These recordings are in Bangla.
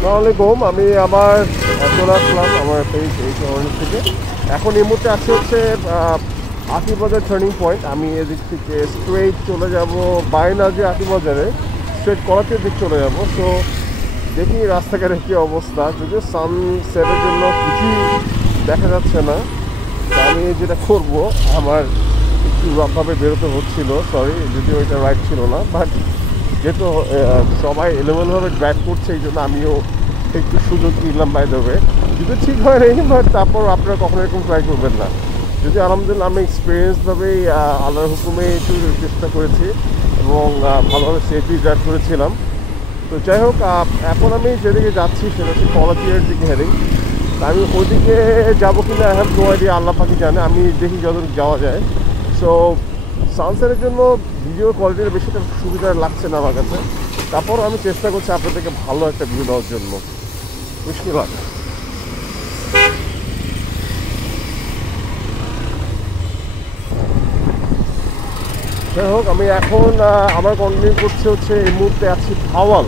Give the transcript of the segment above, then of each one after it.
আসসালামাইকুম। আমি আবার চলে আসলাম আমার পেজ এই থেকে। এখন এই মুহূর্তে আছে হচ্ছে আকিবাজার টার্নিং পয়েন্ট। আমি এদিক থেকে স্ট্রেট চলে যাব বাইনাজি আকিবাজারে, স্ট্রেট কলাতের দিক চলে যাব। সো দেখি রাস্তাঘাটের কী অবস্থা, যদিও সানসেটের জন্য কিছুই দেখা যাচ্ছে না। তো আমি যেটা করব, আমার একটু রাফভাবে বেরোতে হচ্ছিল, সরি যদিও এটা রাইট ছিল না, বাট যেহেতু সবাই এলোমেলোভাবে ড্রাইভ করছে এই জন্য আমিও একটু সুযোগ নিলাম। বাই দ্য ওয়ে, যদি ঠিক হয় নাই, বাট তারপর আপনারা কখনো এরকম ট্রাই করবেন না। যদি আলহামদুলিল্লাহ আমি এক্সপিরিয়েন্সভাবেই আল্লাহর হুকুমে একটু চেষ্টা করেছি এবং ভালোভাবে সেফলি ড্রাইভ করেছিলাম। তো যাই হোক, এখন আমি যেদিকে যাচ্ছি সেটা হচ্ছে কলাচিয়ার দিকে হেডিং। আমি ওইদিকে যাবো কিনা আই হ্যাভ নো আইডিয়া, আল্লাহ পাকি জানে। আমি দেখি যতটুকু যাওয়া যায়। সো সানসেটের জন্য ভিডিও কোয়ালিটির বেশি সুবিধা লাগছে না আমার কাছে, তারপর আমি চেষ্টা করছি আপনাদেরকে ভালো একটা ভিউ দেওয়ার জন্য। মুশকিল হয়। যাই হোক, আমি এখন আমার কন্টিনিউ করছে হচ্ছে এই মুহূর্তে আছি ভাওয়াল।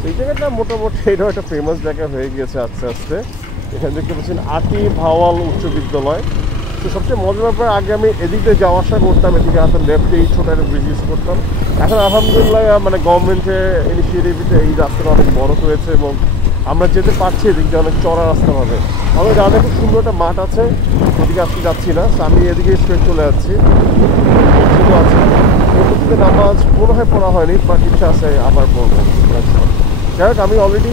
সেই জায়গাটা মোটামুটি এটাও একটা ফেমাস জায়গা হয়ে গিয়েছে আস্তে আস্তে। এখানে দেখতে পাচ্ছেন আটি ভাওয়াল উচ্চ বিদ্যালয়। তো সবচেয়ে মজার ব্যাপার, আগে আমি এদিকে যাওয়া আসা করতাম, এদিকে হাতে লেফটে এই ছোটো একটা ব্রিজ ইউজ করতাম। এখন আলহামদুলিল্লাহ মানে গভর্নমেন্টের ইনিশিয়েটিভে এই রাস্তাটা অনেক বড় হয়েছে এবং আমরা যেতে পারছি এদিক দিয়ে, অনেক চড়া রাস্তা হবে। আমাদের গ্রামে খুব সুন্দর একটা মাঠ আছে, ওদিকে আজকে যাচ্ছি না। আমি এদিকে স্ট্রেট চলে যাচ্ছি। আছে এদিকে নামাজ মনে হয় পড়া হয়নি, বাট ইচ্ছা আছে আবার পড়বো। যাই হোক, আমি অলরেডি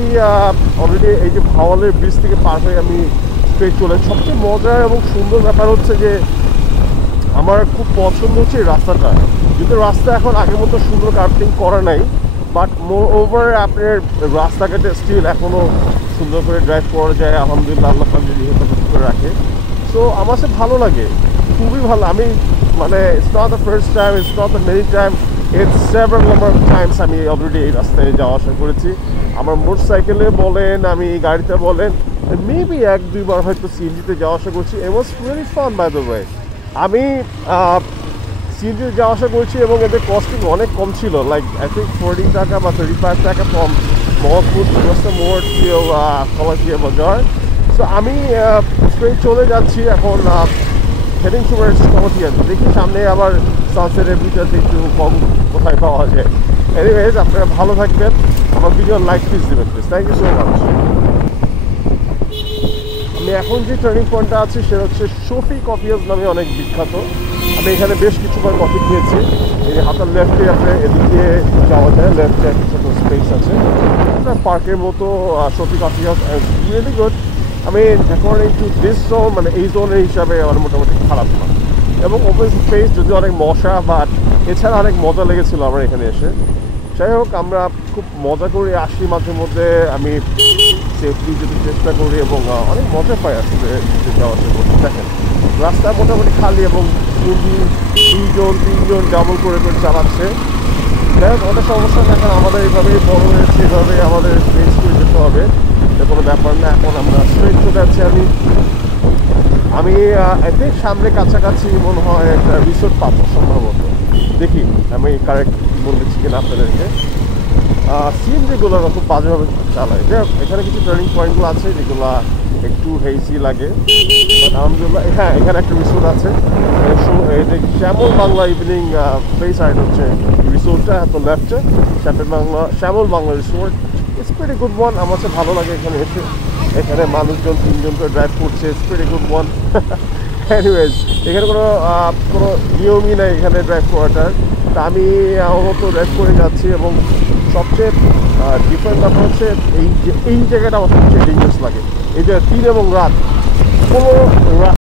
এই যে ভাওয়ালের ব্রিজ থেকে পার হয়ে আমি স্ট্রেট চলে। সবচেয়ে মজার এবং সুন্দর ব্যাপার হচ্ছে যে আমার খুব পছন্দ হচ্ছে এই রাস্তাটা। কিন্তু রাস্তা এখন আগের মতো সুন্দর কার্ভিং করা নাই, বাট মোর ওভার আপনার রাস্তাঘাটে স্টিল এখনও সুন্দর করে ড্রাইভ করা যায় আলহামদুলিল্লাহ, আল্লাহ পাক যদি হেফাজত করে রাখে। সো আমার কাছে ভালো লাগে, খুবই ভালো। আমি মানে it's not the first time, it's not the many time, it's several number of Times আমি অলরেডি এই রাস্তায় যাওয়া আসা করেছি। আমার মোটর সাইকেলে বলেন, আমি গাড়িতে বলেন, মেবি 1-2 বার হয়তো সিএনজিতে যাওয়া আসা করছি। It was really fun by the way. আমি সিএনজিতে যাওয়া আসা করছি এবং এদের কস্টিং অনেক কম ছিল, লাইক আই থিঙ্ক 40 টাকা বা 35 টাকা ফ্রম মহকুদ মোড় কলাচিয়া বাজার। সো আমি স্ট্রেট চলে যাচ্ছি এখন হেডিং টুয়ার্ডস কলাচিয়া। দেখি সামনে আবার সানসেটের ভিতরে একটু কম কোথায় পাওয়া যায়। এনিওয়েজ, আপনারা ভালো থাকবেন, আমার ভিডিও লাইক প্লিজ দেবেন please. Thank you so much. আমি এখন যে টার্নিং পয়েন্টটা আছে সেটা হচ্ছে শফি কফি হাউস নামে অনেক বিখ্যাত। আমি এখানে বেশ কিছুবার কফি খেয়েছি। এই হাতের লেফটে আপনার এদিকে যাওয়া যায়, লেফটে একটা ছোটো স্পেস আছে, আপনার পার্কের মতো। Shafi coffee house really good. আমি অ্যাকর্ডিং টু দিস জোন, মানে এই জোনের হিসাবে আমার মোটামুটি খারাপ না, এবং ওপেন স্পেস, যদি অনেক মশা, বাট এছাড়া অনেক মজা লেগেছিলো আমার এখানে এসে। যাই হোক, আমরা খুব মজা করে আসি মাঝে মধ্যে, আমি সেফলি যদি চেষ্টা করি এবং অনেক মজা পাই আসলে যাওয়া আসা করতে। দেখেন রাস্তা মোটামুটি খালি এবং তিনজন ডাবল করে চালাচ্ছে। যাই হোক, অনেক সমস্যা না, এখন আমাদের এইভাবেই বড় হয়েছে, এইভাবেই আমাদের ফেস করে যেতে হবে, এটা কোনো ব্যাপার না। এখন আমরা স্ট্রেট চলে যাচ্ছি। আমি এদের সামনে কাছাকাছি মনে হয় একটা রিসোর্ট পাবো সম্ভবত, দেখি আমি কারেক্ট বলেছি কিনা আপনাদেরকে। সিএনজিগুলো খুব বাজেভাবে চালায়। যাই হোক, এখানে কিছু টার্নিং পয়েন্টগুলো আছে যেগুলো একটু হেইসি লাগে, বাট আলহামদুলিল্লাহ হ্যাঁ এখানে একটা রিসোর্ট আছে। শ্যামল বাংলা ইভিনিং প্লেস আর হচ্ছে রিসোর্টটা এত লেফটে, Shyamal Bangla resort. It's very good one, আমার কাছে ভালো লাগে এখানে এসে। এখানে মানুষজন 3জন করে ড্রাইভ করছে, it's very good one. Anyways, এখানে কোনো নিয়মই নেই এখানে ড্রাইভ করাটার। তা আমি আমার মতো ড্রাইভ করে যাচ্ছি এবং সবচেয়ে ডিফারেন্ট ব্যাপার হচ্ছে এই জায়গাটা আমার সবচেয়ে ডেঞ্জারাস লাগে। এই যে দিন এবং রাত, কোনো